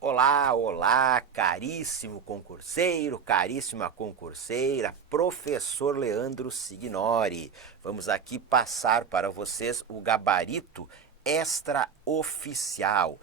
Olá, olá, caríssimo concurseiro, caríssima concurseira, professor Leandro Signori. Vamos aqui passar para vocês o gabarito extraoficial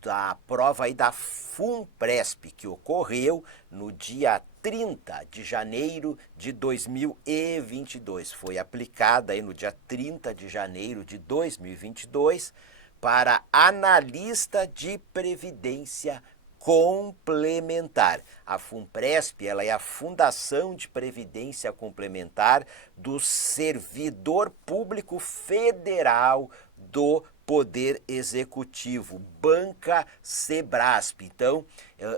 da prova aí da FUNPRESP, que ocorreu no dia 30 de janeiro de 2022. Foi aplicada aí no dia 30 de janeiro de 2022 para analista de previdência complementar. A FUNPRESP, ela é a Fundação de Previdência Complementar do Servidor Público Federal do Poder Executivo, banca Sebrasp. Então,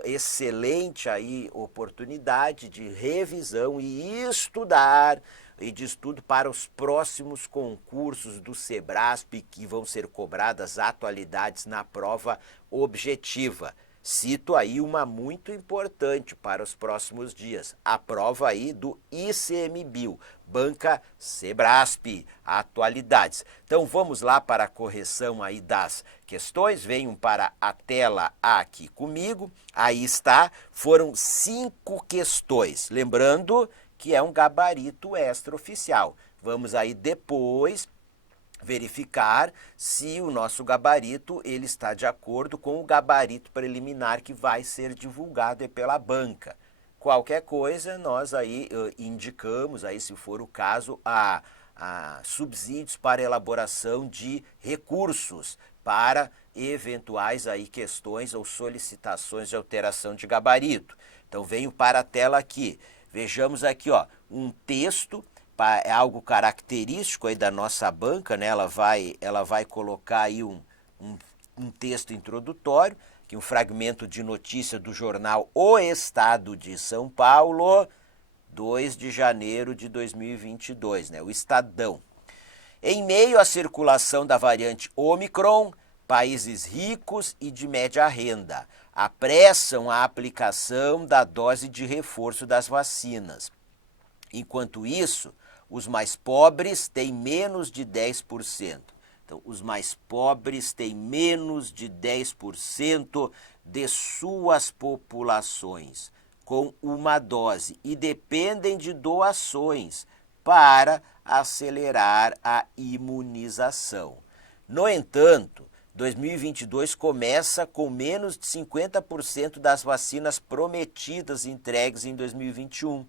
excelente aí oportunidade de revisão e estudar e de estudo para os próximos concursos do Sebrasp que vão ser cobradas atualidades na prova objetiva. Cito aí uma muito importante para os próximos dias, a prova aí do ICMBio, Banca Sebrasp, atualidades. Então vamos lá para a correção aí das questões, venham para a tela aqui comigo, aí está, foram 5 questões, lembrando que é um gabarito extraoficial. Vamos aí depois verificar se o nosso gabarito ele está de acordo com o gabarito preliminar que vai ser divulgado pela banca. Qualquer coisa, nós aí indicamos, aí, se for o caso, a subsídios para elaboração de recursos para eventuais aí questões ou solicitações de alteração de gabarito. Então venho para a tela aqui. Vejamos aqui, ó, um texto, é algo característico aí da nossa banca, né? Ela vai colocar aí um texto introdutório, que um fragmento de notícia do jornal O Estado de São Paulo, 2 de janeiro de 2022, né? O Estadão. Em meio à circulação da variante Omicron, países ricos e de média renda apressam a aplicação da dose de reforço das vacinas. Enquanto isso, os mais pobres têm menos de 10%. Então, os mais pobres têm menos de 10% de suas populações com uma dose e dependem de doações para acelerar a imunização. No entanto, 2022 começa com menos de 50% das vacinas prometidas entregues em 2021.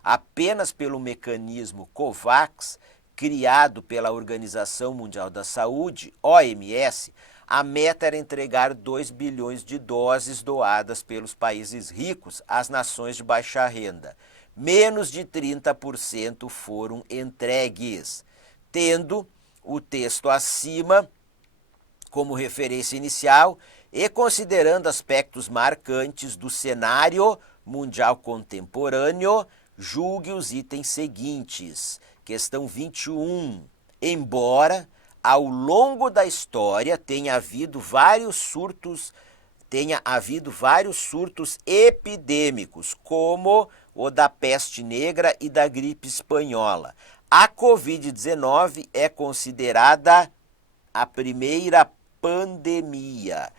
Apenas pelo mecanismo COVAX, criado pela Organização Mundial da Saúde, OMS, a meta era entregar 2 bilhões de doses doadas pelos países ricos às nações de baixa renda. Menos de 30% foram entregues. Tendo o texto acima como referência inicial e considerando aspectos marcantes do cenário mundial contemporâneo, julgue os itens seguintes. Questão 21. Embora ao longo da história tenha havido vários surtos epidêmicos, como o da peste negra e da gripe espanhola, a Covid-19 é considerada a primeira pandemia,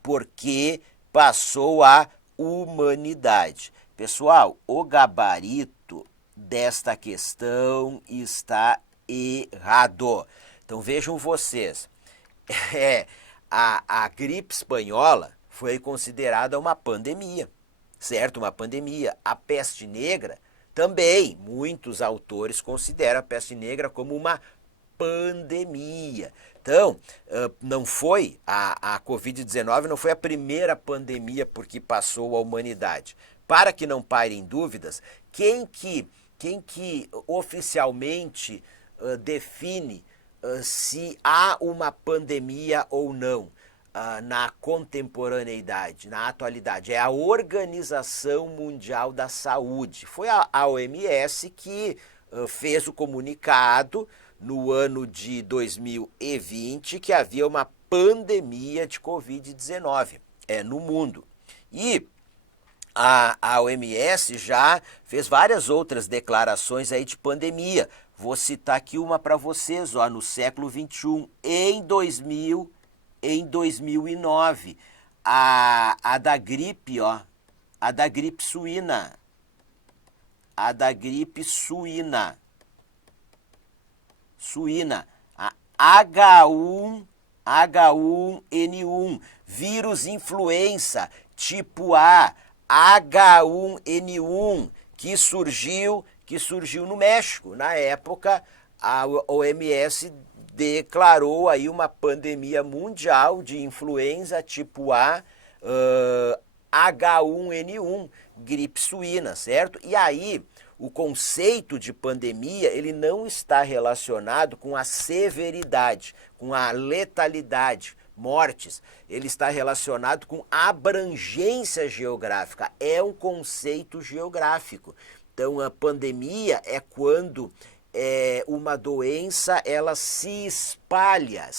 porque passou a humanidade. Pessoal, o gabarito desta questão está errado. Então vejam vocês, a gripe espanhola foi considerada uma pandemia, certo? Uma pandemia. A peste negra também, muitos autores consideram a peste negra como uma pandemia. Então, não foi, a Covid-19 não foi a primeira pandemia porque passou a humanidade. Para que não pairem dúvidas, quem que oficialmente define se há uma pandemia ou não na contemporaneidade, na atualidade, é a Organização Mundial da Saúde. Foi a OMS que fez o comunicado no ano de 2020 que havia uma pandemia de Covid-19 no mundo. E a OMS já fez várias outras declarações aí de pandemia. Vou citar aqui uma para vocês, ó, no século XXI, em 2009, A da gripe, ó. A da gripe suína. A da gripe suína. Suína. A H1N1. Vírus influenza tipo A. H1N1. Que surgiu no México. Na época, a OMS declarou aí uma pandemia mundial de influenza tipo A, H1N1, gripe suína, certo? E aí, o conceito de pandemia, ele não está relacionado com a severidade, com a letalidade, mortes. Ele está relacionado com abrangência geográfica, é um conceito geográfico. Então, a pandemia é quando uma doença ela se espalha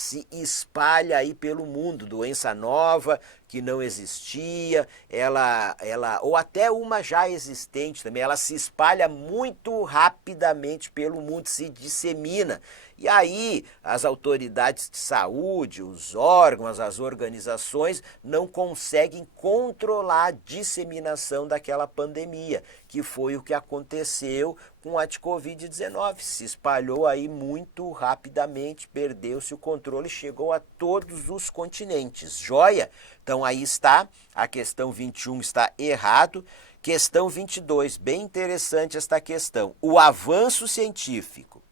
aí pelo mundo, doença nova que não existia, ela ou até uma já existente também, ela se espalha muito rapidamente pelo mundo, se dissemina. E aí as autoridades de saúde, os órgãos, as organizações não conseguem controlar a disseminação daquela pandemia, que foi o que aconteceu com a de Covid-19. Se espalhou aí muito rapidamente, perdeu-se o controle, chegou a todos os continentes. Joia? Então aí está, a questão 21 está errado. Questão 22, bem interessante esta questão. O avanço científico.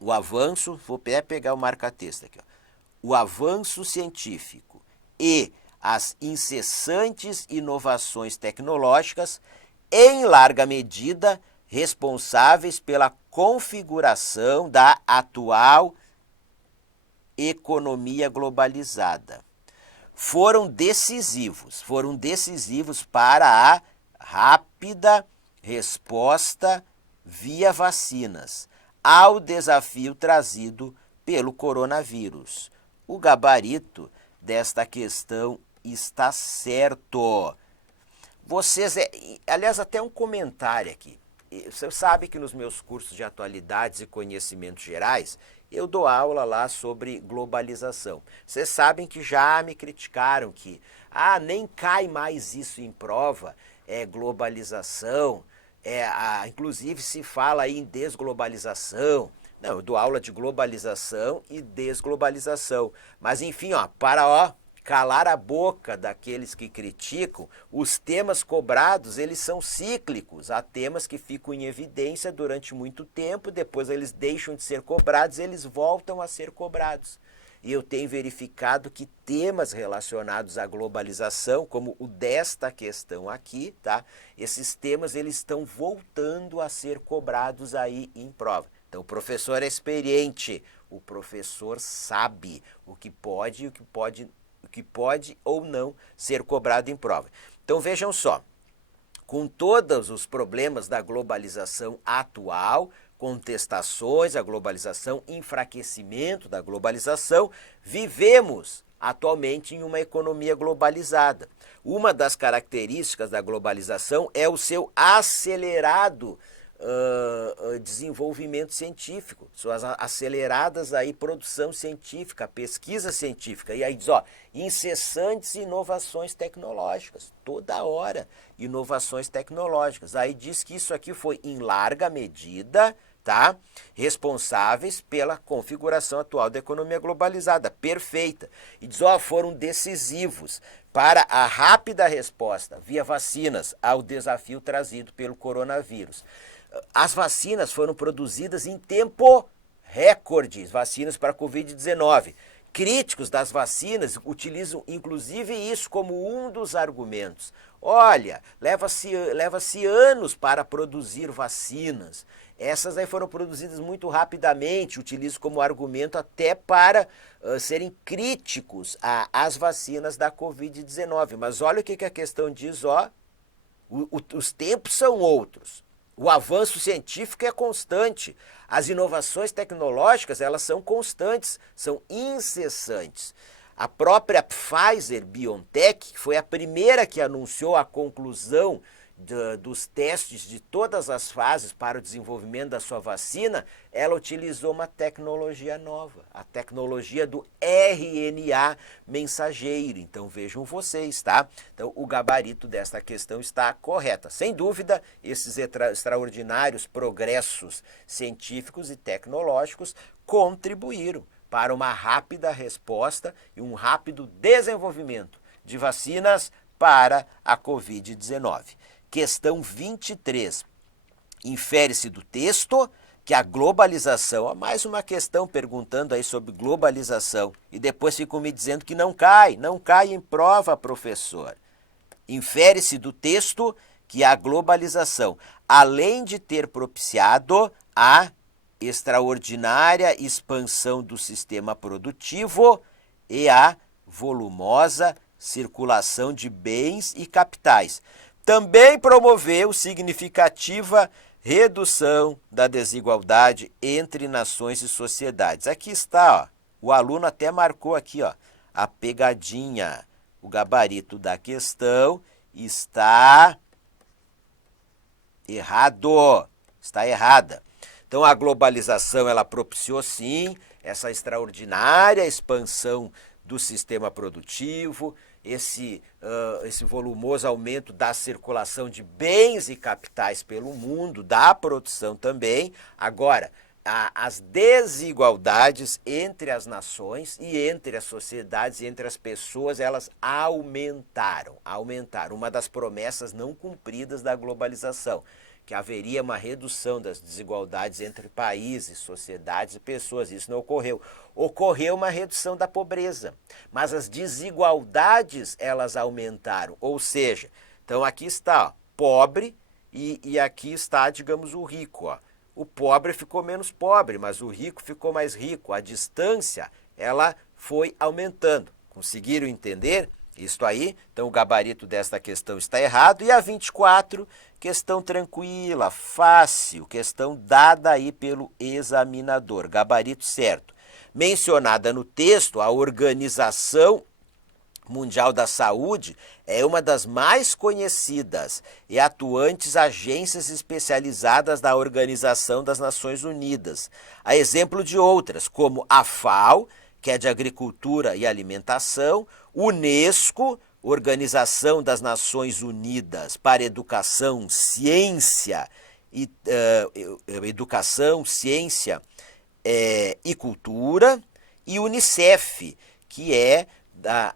O avanço, vou pegar o marca-texto aqui, ó. O avanço científico e as incessantes inovações tecnológicas, em larga medida, responsáveis pela configuração da atual economia globalizada. Foram decisivos para a rápida resposta via vacinas ao desafio trazido pelo coronavírus. O gabarito desta questão está certo. Vocês, aliás, até um comentário aqui. Você sabe que nos meus cursos de atualidades e conhecimentos gerais, eu dou aula lá sobre globalização. Vocês sabem que já me criticaram que, nem cai mais isso em prova, globalização, inclusive se fala aí em desglobalização. Não, eu dou aula de globalização e desglobalização. Mas enfim, para calar a boca daqueles que criticam, os temas cobrados, eles são cíclicos. Há temas que ficam em evidência durante muito tempo, depois eles deixam de ser cobrados, eles voltam a ser cobrados. E eu tenho verificado que temas relacionados à globalização, como o desta questão aqui, tá? Esses temas eles estão voltando a ser cobrados aí em prova. Então o professor é experiente, o professor sabe o que pode ou não ser cobrado em prova. Então vejam só, com todos os problemas da globalização atual, contestações à globalização, enfraquecimento da globalização, vivemos atualmente em uma economia globalizada. Uma das características da globalização é o seu acelerado desenvolvimento científico, suas aceleradas aí produção científica, pesquisa científica. E aí diz, incessantes inovações tecnológicas, toda hora inovações tecnológicas. Aí diz que isso aqui foi em larga medida, tá, responsáveis pela configuração atual da economia globalizada, perfeita. E diz, foram decisivos para a rápida resposta via vacinas ao desafio trazido pelo coronavírus. As vacinas foram produzidas em tempo recorde, vacinas para a Covid-19. Críticos das vacinas utilizam inclusive isso como um dos argumentos. Olha, leva-se anos para produzir vacinas. Essas aí foram produzidas muito rapidamente, utilizam como argumento até para serem críticos às vacinas da Covid-19. Mas olha o que a questão diz, os tempos são outros. O avanço científico é constante. As inovações tecnológicas, elas são constantes, são incessantes. A própria Pfizer-BioNTech, que foi a primeira que anunciou a conclusão dos testes de todas as fases para o desenvolvimento da sua vacina, ela utilizou uma tecnologia nova, a tecnologia do RNA mensageiro. Então vejam vocês, tá? Então o gabarito desta questão está correta. Sem dúvida, esses extraordinários progressos científicos e tecnológicos contribuíram para uma rápida resposta e um rápido desenvolvimento de vacinas para a Covid-19. Questão 23. Infere-se do texto que a globalização, mais uma questão perguntando aí sobre globalização, e depois ficam me dizendo que não cai em prova, professor. Infere-se do texto que a globalização, além de ter propiciado a extraordinária expansão do sistema produtivo e a volumosa circulação de bens e capitais, também promoveu significativa redução da desigualdade entre nações e sociedades. Aqui está, ó, o aluno até marcou aqui, ó, a pegadinha. O gabarito da questão está errado, está errada. Então a globalização ela propiciou sim essa extraordinária expansão do sistema produtivo, esse volumoso aumento da circulação de bens e capitais pelo mundo, da produção também. Agora, as desigualdades entre as nações e entre as sociedades e entre as pessoas, elas aumentaram. Uma das promessas não cumpridas da globalização, que haveria uma redução das desigualdades entre países, sociedades e pessoas. Isso não ocorreu. Ocorreu uma redução da pobreza, mas as desigualdades elas aumentaram. Ou seja, então aqui está, ó, pobre e aqui está, digamos, o rico. Ó. O pobre ficou menos pobre, mas o rico ficou mais rico. A distância ela foi aumentando. Conseguiram entender? Isso aí, então o gabarito desta questão está errado. E a 24, questão tranquila, fácil, questão dada aí pelo examinador, gabarito certo. Mencionada no texto, a Organização Mundial da Saúde é uma das mais conhecidas e atuantes agências especializadas da Organização das Nações Unidas, a exemplo de outras, como a FAO, que é de Agricultura e Alimentação, Unesco, Organização das Nações Unidas para Educação, Ciência e Cultura, e Unicef, que é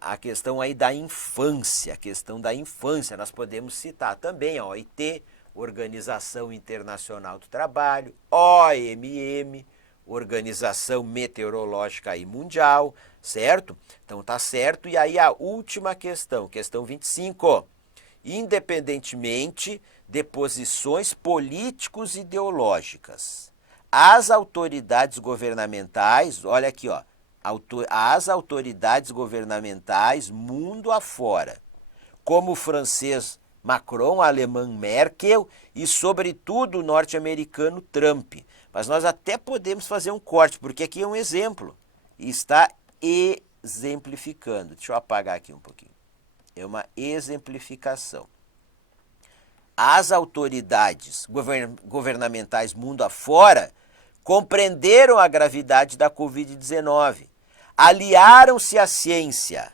a questão aí da infância, a questão da infância. Nós podemos citar também a OIT, Organização Internacional do Trabalho, OMM, Organização Meteorológica e Mundial, certo? Então tá certo. E aí a última questão, questão 25. Independentemente de posições políticos e ideológicas, as autoridades governamentais, olha aqui, ó, as autoridades governamentais mundo afora, como o francês Macron, a alemã Merkel e, sobretudo, o norte-americano Trump. Mas nós até podemos fazer um corte, porque aqui é um exemplo. E está exemplificando. Deixa eu apagar aqui um pouquinho. É uma exemplificação. As autoridades governamentais mundo afora compreenderam a gravidade da Covid-19, aliaram-se à ciência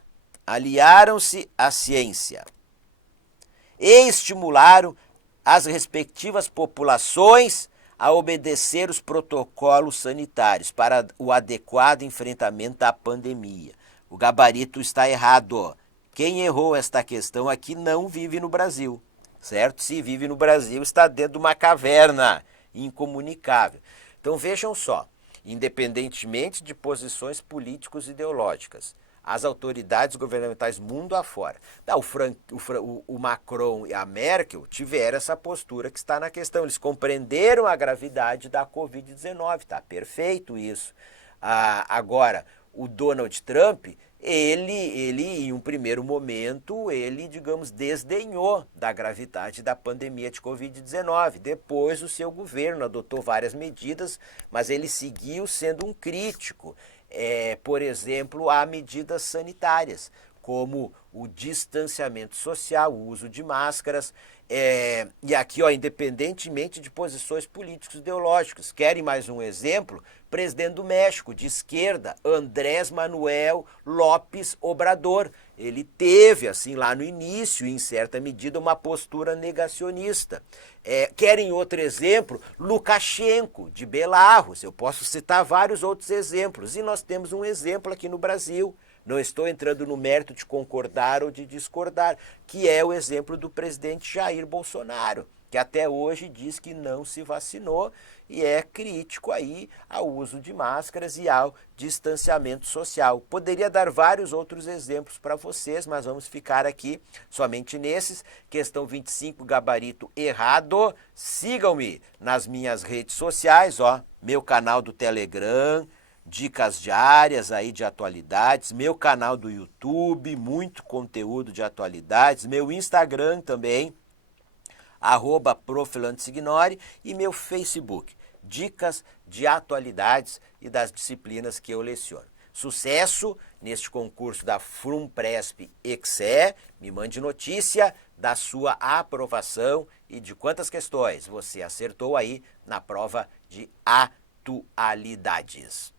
e estimularam as respectivas populações a obedecer os protocolos sanitários para o adequado enfrentamento da pandemia. O gabarito está errado. Quem errou esta questão aqui não vive no Brasil, certo? Se vive no Brasil, está dentro de uma caverna incomunicável. Então vejam só, independentemente de posições políticos e ideológicas, as autoridades governamentais mundo afora, o Macron e a Merkel tiveram essa postura que está na questão. Eles compreenderam a gravidade da Covid-19, tá perfeito isso. Agora, o Donald Trump, ele em um primeiro momento, ele, digamos, desdenhou da gravidade da pandemia de Covid-19. Depois o seu governo adotou várias medidas, mas ele seguiu sendo um crítico, por exemplo, a medidas sanitárias, como o distanciamento social, o uso de máscaras, e aqui, independentemente de posições políticas ideológicas. Querem mais um exemplo? Presidente do México, de esquerda, Andrés Manuel López Obrador. Ele teve, assim, lá no início, em certa medida, uma postura negacionista. Querem outro exemplo? Lukashenko, de Belarus. Eu posso citar vários outros exemplos. E nós temos um exemplo aqui no Brasil. Não estou entrando no mérito de concordar ou de discordar, que é o exemplo do presidente Jair Bolsonaro, que até hoje diz que não se vacinou e é crítico aí ao uso de máscaras e ao distanciamento social. Poderia dar vários outros exemplos para vocês, mas vamos ficar aqui somente nesses. Questão 25, gabarito errado. Sigam-me nas minhas redes sociais, meu canal do Telegram, dicas diárias aí de atualidades, meu canal do YouTube, muito conteúdo de atualidades, meu Instagram também, @profilantesignore, e meu Facebook, dicas de atualidades e das disciplinas que eu leciono. Sucesso neste concurso da FRUMPRESP EXE. Me mande notícia da sua aprovação e de quantas questões você acertou aí na prova de atualidades.